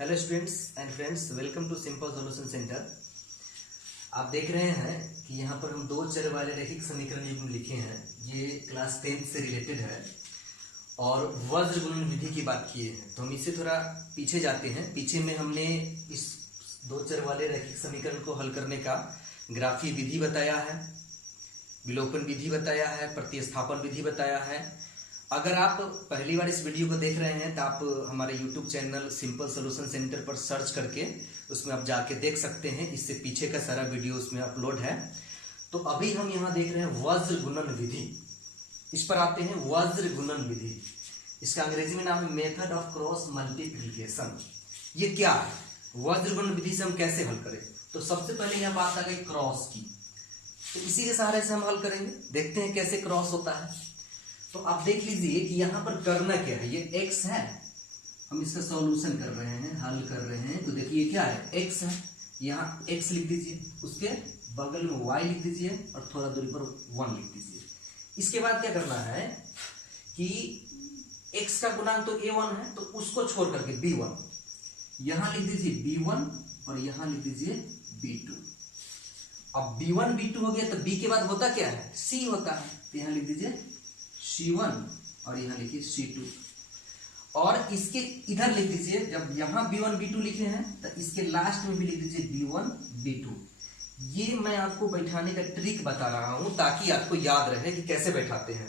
Hello students and friends, welcome to simple solution centre. आप देख रहे हैं कि यहाँ पर हम दो चर वाले रैखिक समीकरण युग्म लिखे हैं। ये क्लास 10 से रिलेटेड है और वज्र गुणन विधि की बात किए हैं। तो हम इससे थोड़ा पीछे जाते हैं। पीछे में हमने इस दो चर वाले रैखिक समीकरण को हल करने का ग्राफीय विधि बताया है, विलोपन विधि बताया है, प्रतिस्थापन विधि बताया है। अगर आप पहली बार इस वीडियो को देख रहे हैं तो आप हमारे YouTube channel simple solution centre पर सर्च करके उसमें आप जाके देख सकते हैं। इससे पीछे का सारा वीडियो उसमें अपलोड है। तो अभी हम यहाँ देख रहे हैं वज्र गुणन विधि। इस पर आते हैं वज्र गुणन विधि। इसका अंग्रेजी में नाम है मेथड ऑफ क्रॉस मल्टीप्लीकेशन। ये क्या है? वज्र गुणन विधि से हम कैसे हल करें? तो सबसे पहले यहाँ बात आ गई क्रॉस की, तो इसी के सहारे से हम हल करेंगे। देखते हैं कैसे क्रॉस होता है। तो आप देख लीजिए कि यहाँ पर करना क्या है। ये x है, हम इसका सॉल्यूशन कर रहे हैं, हल कर रहे हैं। तो देखिए क्या है, x है, यहाँ x लिख दीजिए, उसके बगल में y लिख दीजिए और थोड़ा दूरी पर 1 लिख दीजिए। इसके बाद क्या करना है कि x का गुणांक तो a1 है, तो उसको छोड़ करके b1 यहां लिख दीजिए b1 और यहां लिख दीजिए b2। अब b1 b2 हो गया तो b के बाद होता क्या है, c होता है। तो यहां लिख दीजिए C1 और यहां लिखिए C2 और इसके इधर लिख दीजिए, जब यहां B1 B2 लिखे हैं तो इसके लास्ट में भी लिख दीजिए B1 B2। ये मैं आपको बैठाने का ट्रिक बता रहा हूं ताकि आपको याद रहे कि कैसे बैठाते हैं।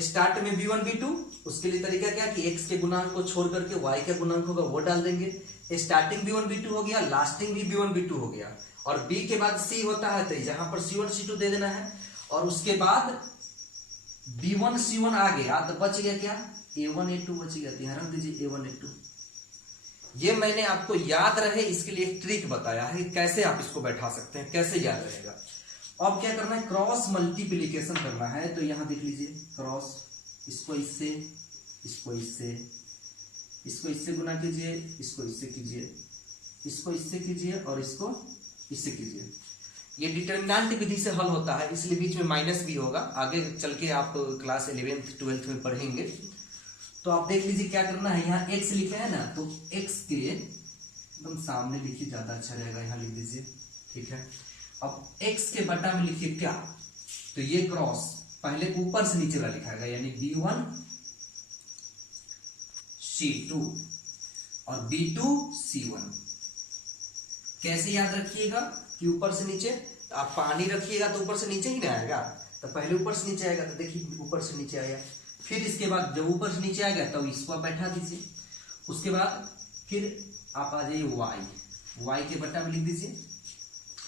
स्टार्ट में B1 B2, उसके लिए तरीका क्या कि x के गुणांक को छोड़ करके y का गुणांक होगा वो डाल देंगे। स्टार्टिंग B1 B2 हो गया, लास्टिंग भी B1 B2 हो गया और B के बाद C होता है तो यहां पर C1 C2 दे देना है। और उसके बाद B1 C1 आ गया तो बच गया क्या, A1 A2 बच गया। यहां रख दीजिए A1 A2। ये मैंने आपको याद रहे इसके लिए एक ट्रिक बताया है, कैसे आप इसको बैठा सकते हैं, कैसे याद रहेगा। अब क्या करना है, क्रॉस मल्टीप्लीकेशन करना है। तो यहां देख लीजिए क्रॉस, इसको इससे, इसको इससे, इसको इससे गुना कीजिए, इसको इससे कीजिए, इसको इससे कीजिए और इसको इससे कीजिए। ये डिटरमिनेंट विधि से हल होता है, इसलिए बीच में माइनस भी होगा। आगे चल के आप क्लास 11th 12th में पढ़ेंगे। तो आप देख लीजिए क्या करना है, यहाँ x लिखे हैं ना, तो x के एकदम सामने लिखिए, ज्यादा अच्छा रहेगा। यहाँ लिख दीजिए, ठीक है। अब x के बटा में लिखिए क्या, तो ये क्रॉस पहले ऊपर से नीचे वाला लिखाएगा, यानी B1 C2 और B2 C1। कैसे याद रखिएगा कि ऊपर से नीचे, तो आप पानी रखिएगा तो ऊपर से नीचे ही ना आएगा, तो पहले ऊपर से नीचे आएगा। तो देखिए ऊपर से नीचे आया, फिर इसके बाद जब ऊपर से नीचे आएगा तब इसको आप बैठा दीजिए। उसके बाद फिर आप आ जाइए y के बटा में लिख दीजिए,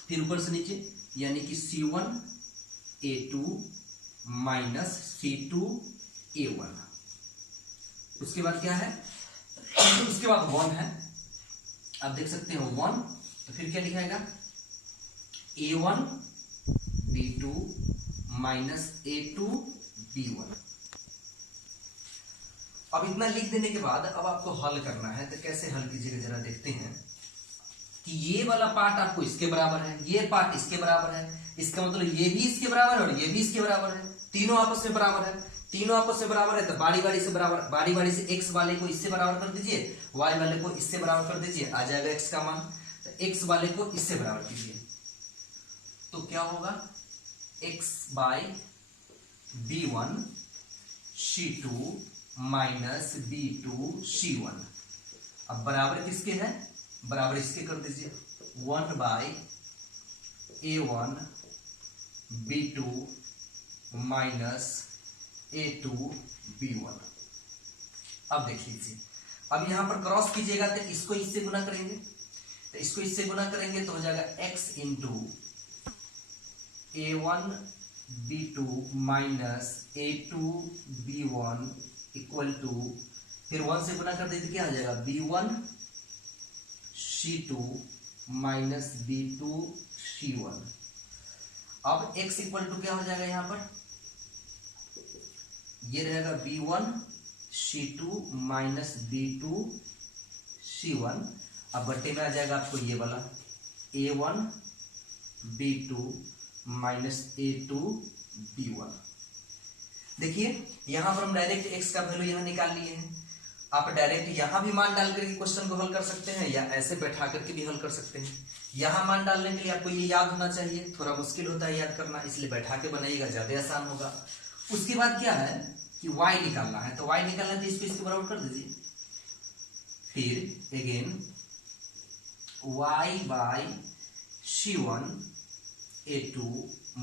फिर ऊपर से नीचे यानी कि C1 A2 minus C2 A1। उसके बाद क्या है, उसके बाद 1 है, आप देख सकते हैं 1। तो फिर क्या लिखाएगा, A1 B2 minus A2 B1। अब इतना लिख देने के बाद अब आपको हल करना है। तो कैसे हल कीजिएगा जरा देखते हैं कि ये वाला पार्ट आपको इसके बराबर है, ये पार्ट इसके बराबर है, इसका मतलब ये भी इसके बराबर है और ये भी इसके बराबर है। तीनों आपस में बराबर है, तीनों आपस में बराबर है तो बारी बारी से बराबर, बारी बारी से x वाले को इससे बराबर कर दीजिए, y वाले को इससे बराबर कर दीजिए, आ जाएगा x का मान। तो x वाले को इससे बराबर कीजिए तो क्या होगा, x by B1 C2 minus B2 C1। अब बराबर किसके है, बराबर इसके कर दीजिए, 1 by A1 B2 minus A2 B1। अब देख लीजिए, अब यहां पर क्रॉस कीजिएगा तो इसको इससे गुना करेंगे, तो इसको इससे गुना करेंगे तो हो जाएगा x into A1 B2 minus A2 B1 equal to, फिर 1 से गुना कर देते क्या आ जाएगा, B1 C2 minus B2 C1। अब x इक्वल टू क्या हो जाएगा, यहां पर ये रहेगा B1 C2 minus B2 C1। अब बट्टे में आ जाएगा आपको ये वाला A1 B2 minus A2 B1। देखिए यहां पर हम डायरेक्ट x का वैल्यू यहां निकाल लिए हैं, आप डायरेक्ट यहां भी मान डाल करके क्वेश्चन को हल कर सकते हैं या ऐसे बैठा करके भी हल कर सकते हैं। यहां मान डालने के लिए आपको ये याद होना चाहिए, थोड़ा मुश्किल होता है याद करना, इसलिए बैठा के बनाइएगा, ज्यादा आसान होगा। उसके बाद क्या है कि y निकालना है, तो y निकालना है तो इसको इसके बराबर कर दीजिए। फिर again y by c1 a2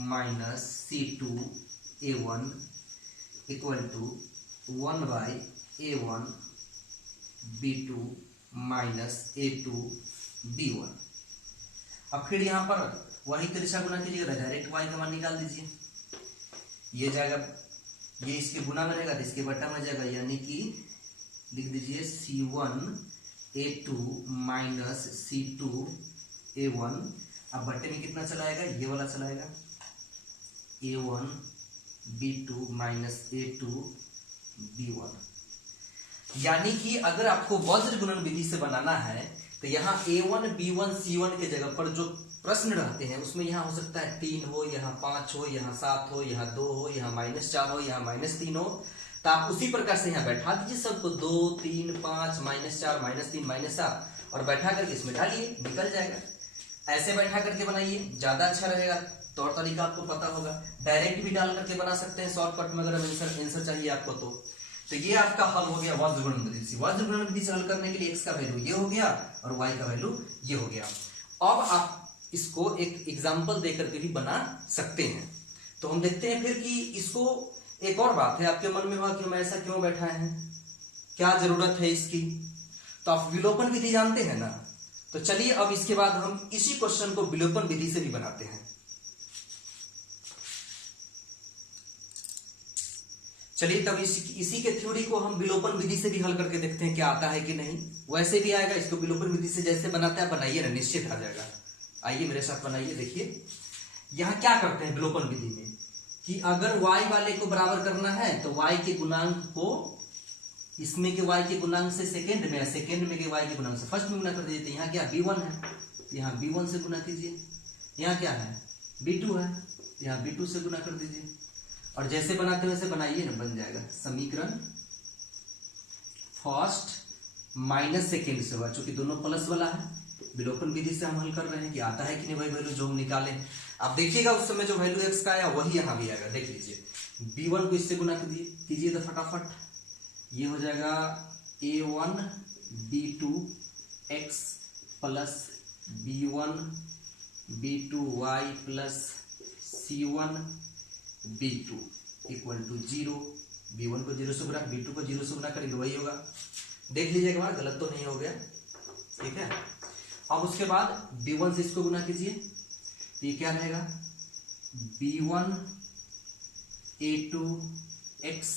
minus c2 a1 equal to 1 by a1 b2 minus a2 b1। अब फिर यहां पर वही तिरछा गुना कीजिएगा, डायरेक्ट y का मान निकाल दीजिए। ये जाएगा, ये इसके गुना में रहेगा तो इसके बटा में जाएगा, यानी कि लिख दीजिए c1 a2 minus c2 a1। अब बटे में कितना चलाएगा, ये वाला चलाएगा, a1 b2 minus a2 b1। यानी कि अगर आपको वज्र गुणन विधि से बनाना है तो यहाँ a1 b1 c1 के जगह पर जो प्रश्न रहते हैं उसमें यहाँ हो सकता है 3 हो, यहाँ 5 हो, यहाँ 7 हो, यहाँ 2 हो, यहाँ -4 हो, यहाँ -3 हो। तो आप उसी प्रकार से यहाँ बैठा दीजिए सबको, 2 3 5 -4 -3 -7 और बैठा करके इसमें डालिए, निकल जाएगा। ऐसे बैठा करके बनाइए, ज्यादा अच्छा रहेगा, तौर तरीका आपको पता होगा। डायरेक्ट भी डाल करके बना सकते हैं शॉर्टकट में, अगर आंसर चाहिए आपको तो ये आपका हल हो गया वज्र गुणन विधि से। वज्र गुणन विधि से हल करने के लिए x का वैल्यू ये हो गया और y का वैल्यू ये हो गया। अब आप इसको एक एग्जांपल देकर के भी बना सकते हैं। तो हम देखते हैं फिर कि इसको, एक और बात है आपके मन में हुआ कि हम ऐसा क्यों बैठा है, क्या जरूरत है इसकी। तो आप विलोपन विधि जानते हैं ना, तो चलिए अब इसके बाद हम इसी क्वेश्चन को विलोपन विधि से भी बनाते हैं। चलिए तब इसी के थ्योरी को हम विलोपन विधि से भी हल करके देखते हैं क्या आता है कि नहीं। वैसे भी आएगा, इसको विलोपन विधि से जैसे बनाते हैं बनाइए ना, निश्चित आ जाएगा। आइए मेरे साथ बनाइए, देखिए यहां क्या करते हैं विलोपन विधि में कि अगर y वाले को बराबर करना है तो y के गुणांक को इसमें के y के गुणांक से सेकेंड में, सेकेंड में के y के गुणांक से फर्स्ट में गुना कर दीजिए। तो यहाँ क्या b1 है, यहाँ b1 से गुना कीजिए। यहाँ क्या है b2 है, यहाँ b2 से गुना कर दीजिए। और जैसे बनाते वैसे बनाइए ना, बन जाएगा समीकरण फर्स्ट माइनस सेकेंड से होगा, चूंकि दोनों प्लस वाला है। विलोपन विधि से हम हल कर रहे हैं कि आता है कि नहीं वही वैल्यू जो हम निकाले। आप देखिएगा उस समय जो वैल्यू x का आया वही यहाँ भी आएगा। देख लीजिए, b1 को इससे गुना कीजिए तो फटाफट ये हो जाएगा a1 b2 x plus b1 b2 y plus c1 b2 equal to 0। b1 को 0 से गुना, b2 को 0 से गुना करेंगे वही होगा। देख लीजिएगा वहां गलत तो नहीं हो गया, ठीक है। अब उसके बाद b1 से इसको गुना कीजिए तो ये क्या रहेगा b1 a2 x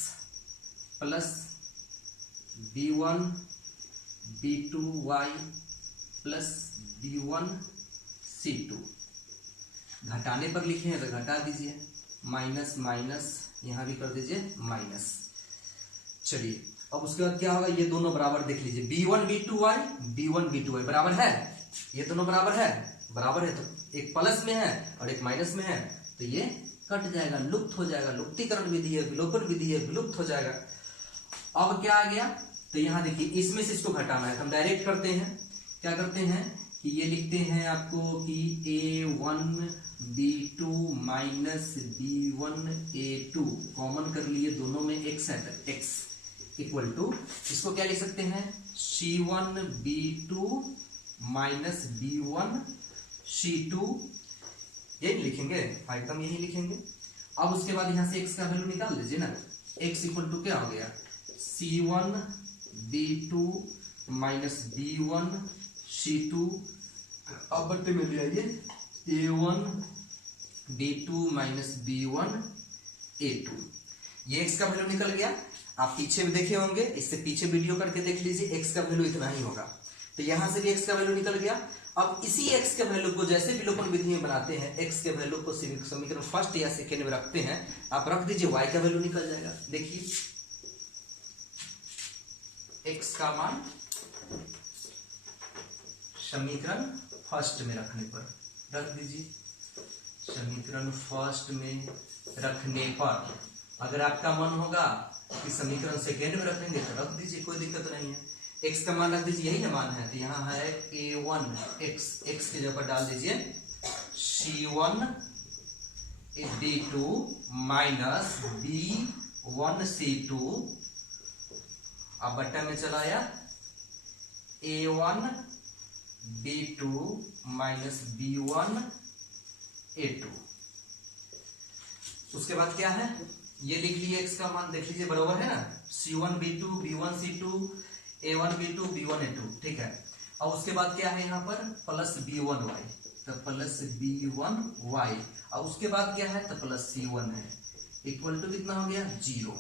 plus b1 b2 y plus b1 c2। घटाने पर लिखे हैं तो घटा दीजिए, माइनस माइनस यहां भी कर दीजिए माइनस। चलिए अब उसके बाद क्या होगा, ये दोनों बराबर देख लीजिए, b1 b2 y b1 b2 y बराबर है, ये दोनों बराबर है, बराबर है तो एक प्लस में है और एक माइनस में है तो ये कट जाएगा, लुप्त हो जाएगा। लुप्तीकरण विधि है, विलोपन विधि है, विलुप्त हो जाएगा। अब क्या आ गया, तो यहाँ देखिए इसमें से इसको घटाना है, हम डायरेक्ट करते हैं। क्या करते हैं कि ये लिखते हैं आपको कि a1 b2 minus b1 a2 common कर लिए, दोनों में x है तो x इक्वल टू, इसको क्या लिख सकते हैं c1 b2 minus b1 c2, ये लिखेंगे, एकदम यही लिखेंगे। अब उसके बाद यहां से x का वैल्यू निकाल दीजिए ना, x इक्वल टू क्या हो गया c1 b2 minus b1 c2। अब बट्टे में ले आइए a1 b2 minus b1 a2, ये x का वैल्यू निकल गया। आप पीछे भी देखे होंगे, इससे पीछे वीडियो करके देख लीजिए, x का वैल्यू इतना ही होगा। तो यहां से भी x का वैल्यू निकल गया। अब इसी x के वैल्यू को जैसे विलोपन विधि में बनाते हैं, x के वैल्यू को समीकरण फर्स्ट या सेकेंड में रखते हैं, आप रख दीजिए, y का वैल्यू निकल जाएगा। देखिए x का मान समीकरण फर्स्ट में रखने पर रख दीजिए, समीकरण फर्स्ट में रखने पर अगर आपका मन होगा कि समीकरण सेकेंड में रखेंगे तो रख दीजिए, कोई दिक्कत नहीं है। x का मान रख दीजिए, यही ना मान है, तो यहाँ है a1 x के जगह डाल दीजिए c1 d2 minus b1 c2, अब बट्टा में चलाया a1 b2 minus b1 a2। उसके बाद क्या है, ये लिख लिए x का मान, देख लीजिए बराबर है ना, c1 b2 b1 c2 a1 b2 b1 a2, ठीक है। और उसके बाद क्या है यहाँ पर प्लस b1y, तो प्लस b1y, और उसके बाद क्या है तो प्लस c1 है, इक्वल टू कितना हो गया 0।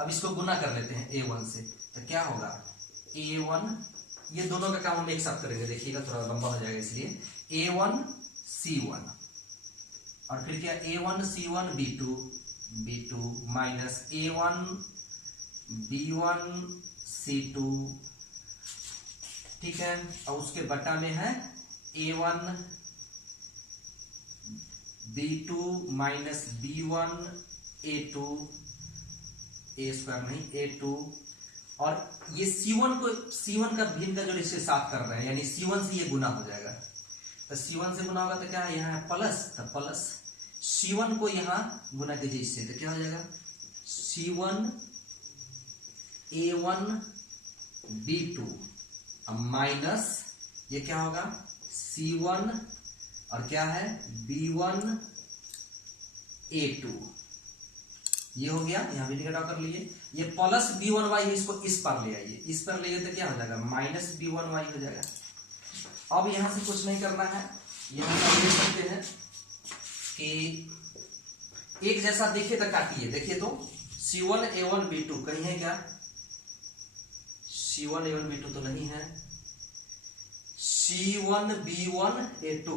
अब इसको गुना कर लेते हैं a1 से, तो क्या होगा a1, ये दोनों का काम हम एक साथ करेंगे, देखिएगा थोड़ा लंबा हो जाएगा, इसलिए a1 c1 और फिर क्या a1 c1 b2 minus a1 b1 c2, ठीक है। और उसके बटा में है a1 b2 minus b1 a2, a square नहीं a2, और ये c1 का भिन्न का जो इससे साथ कर रहे हैं, यानी c1 से ये गुना हो जाएगा, तो c1 से गुना होगा तो क्या है, यहाँ है प्लस, तो प्लस c1 को यहाँ गुना कीजिए इससे, तो क्या हो जाएगा c1 a1 b2 माइनस ये क्या होगा c1 और क्या है b1 a2, ये हो गया, यहां भी घटाव कर लिए, ये प्लस b1y है, इसको इस पर ले आइए, इस पर ले तो क्या हो जाएगा माइनस b1y हो जाएगा। अब यहां से कुछ नहीं करना है, यहां पर देख सकते हैं कि एक जैसा देखिए तो काटिए, देखिए तो c1 a1 b2 कहीं है क्या, c1 a1 b2 तो नहीं है, c1 b1 a2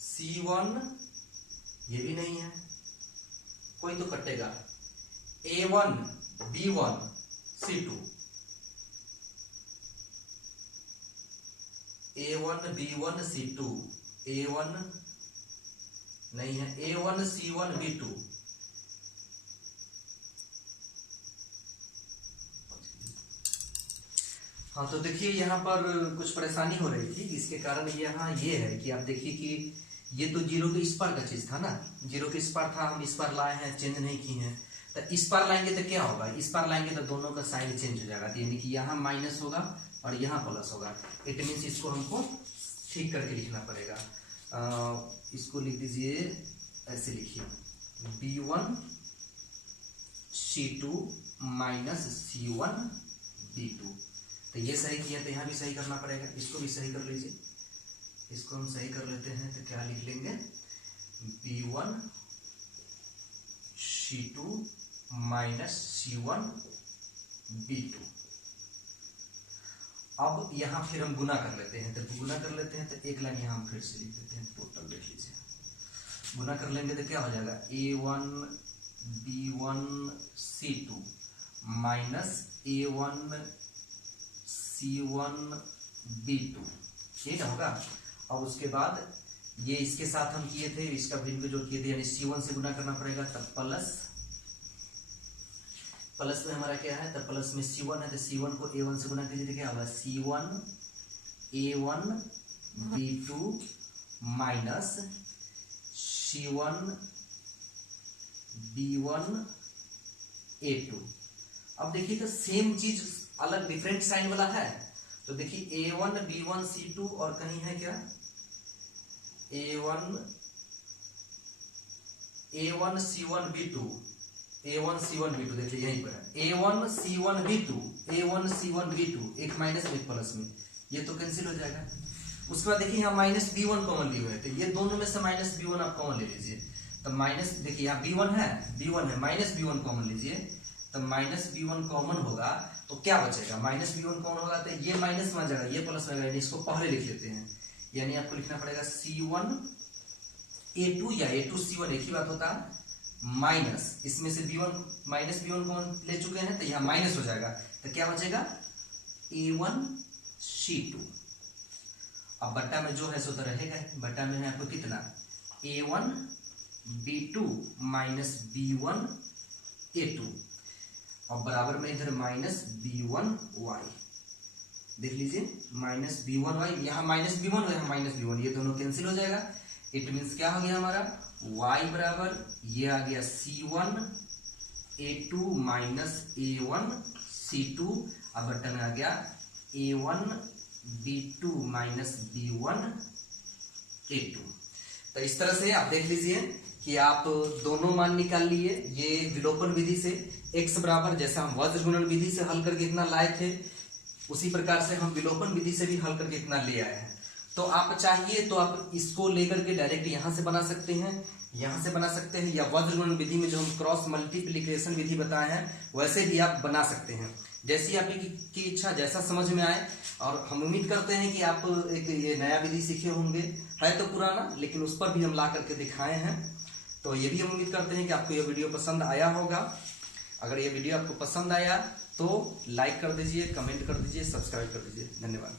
c1 ये भी नहीं है, कोई तो कटेगा, a1 b1 c2 a1 b1 c2 a1 नहीं है, a1 c1 b2, हाँ तो देखिए यहाँ पर कुछ परेशानी हो रही थी, इसके कारण यहाँ ये है कि आप देखिए कि ये तो जीरो के इस पार का चीज था ना, जीरो के इस पार था, हम इस पार लाए हैं, चेंज नहीं किए हैं, तो इस पार लाएंगे तो क्या होगा, इस पार लाएंगे तो दोनों का साइन चेंज हो जाएगा, यानी कि यहाँ माइनस होगा और यहाँ प्लस होगा, इट मीन्स इसको हमको ठीक करके लिखना पड़ेगा। इसको लिख दीजिए, ऐसे लिखिए b1 c2 minus c1 b2, तो ये सही किया तो यहाँ भी सही करना पड़ेगा, इसको भी सही कर लीजिए, इसको हम सही कर लेते हैं, तो क्या लिख लेंगे b1 c2 minus c1 b2। अब यहां फिर हम गुना कर लेते हैं, तो गुना कर लेते हैं तो एक लाइन यहां हम फिर से लिख देते हैं, टोटल देख लीजिए, गुना कर लेंगे तो क्या हो जाएगा a1 b1 c2 minus a1 c1 b2, ठीक है होगा। अब उसके बाद ये इसके साथ हम किए थे, इसका भिन्न को जोड़ किए थे, यानी c1 से गुना करना पड़ेगा, तब प्लस में हमारा क्या है, तब प्लस में c1 है, तो c1 को a1 से गुना कीजिए तो क्या होगा c1 a1 b2 minus c1 b1 a2। अब देखिए तो सेम चीज अलग डिफरेंट साइन वाला है, तो देखिए a1 b1 c2 और कहीं है क्या a1 c1 b2 a1 c1 b2, देखिए यहीं पर है a1 c1 b2 a1 c1 b2, एक माइनस में एक प्लस में, ये तो कैंसिल हो जाएगा। उसके बाद देखिए यहाँ माइनस b1 कॉमन लिए हुए हैं, तो ये दोनों में से माइनस b1 आप कॉमन ले लीजिए, तो माइनस देखिए यहाँ b1 है माइनस b1 कॉमन लीजिए, तो माइनस b1 कॉमन होगा तो क्या बचेगा, माइनस b1 कॉमन होगा तो ये माइनस में आ जाएगा, ये प्लस में आएगा, इसको पहले लिख लेते हैं, यानी आपको लिखना पड़ेगा c1 a2 या a2 c1 एक ही बात होता है, माइनस इसमें से b1 माइनस b1 कॉमन ले चुके हैं तो यहाँ माइनस हो जाएगा, तो क्या बचेगा a1 c2। अब बट्टा में जो है सो तो रहेगा, बट्टा में है आपको कितना a1 b2 minus b1 a2 और बराबर में इधर -b1y। देख लीजिए -b1y, यहाँ -b1 और यहाँ -b1, ये दोनों कैंसिल हो जाएगा। इट मीन्स क्या हो गया हमारा y बराबर ये आ गया c1 a2 -a1 c2, अब बटन आ गया a1 b2 -b1 a2। तो इस तरह से आप देख लीजिए कि आप दोनों मान निकाल लिए। ये विलोपन विधि से x बराबर जैसा हम वज्र गुणन विधि से हल करके इतना लाए थे, उसी प्रकार से हम विलोपन विधि से भी हल करके इतना ले आए हैं। तो आप चाहिए तो आप इसको लेकर के डायरेक्ट यहां से बना सकते हैं, यहां से बना सकते हैं, या वज्र गुणन विधि में जो हम क्रॉस मल्टीप्लिकेशन विधि बताए हैं वैसे भी आप बना सकते हैं, जैसी आपकी इच्छा, जैसा समझ में आए। और हम उम्मीद करते हैं कि आप एक ये नया विधि सीखे होंगे, है तो पुराना लेकिन उस पर भी हम ला करके दिखाए हैं। तो ये भी हम उम्मीद करते हैं कि आपको ये वीडियो पसंद आया होगा। अगर ये वीडियो आपको पसंद आया तो लाइक कर दीजिए, कमेंट कर दीजिए, सब्सक्राइब कर दीजिए। धन्यवाद।